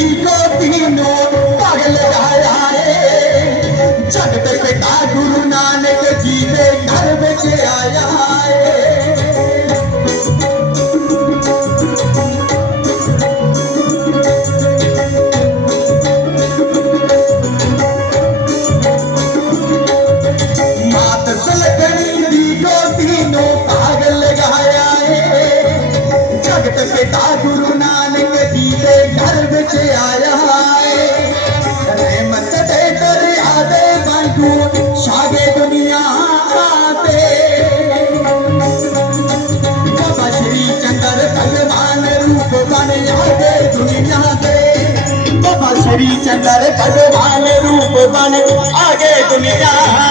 इनको तीनों पागल गाया जगत पिता गुरु नानक जी के घर बच आया मात सलकनी पिता गुरु नानक जी के घर बिच आया है। श्री चंद्र भगवान रूप बन दुनिया दे। श्री चंद्र भगवान रूप बन आगे दुनिया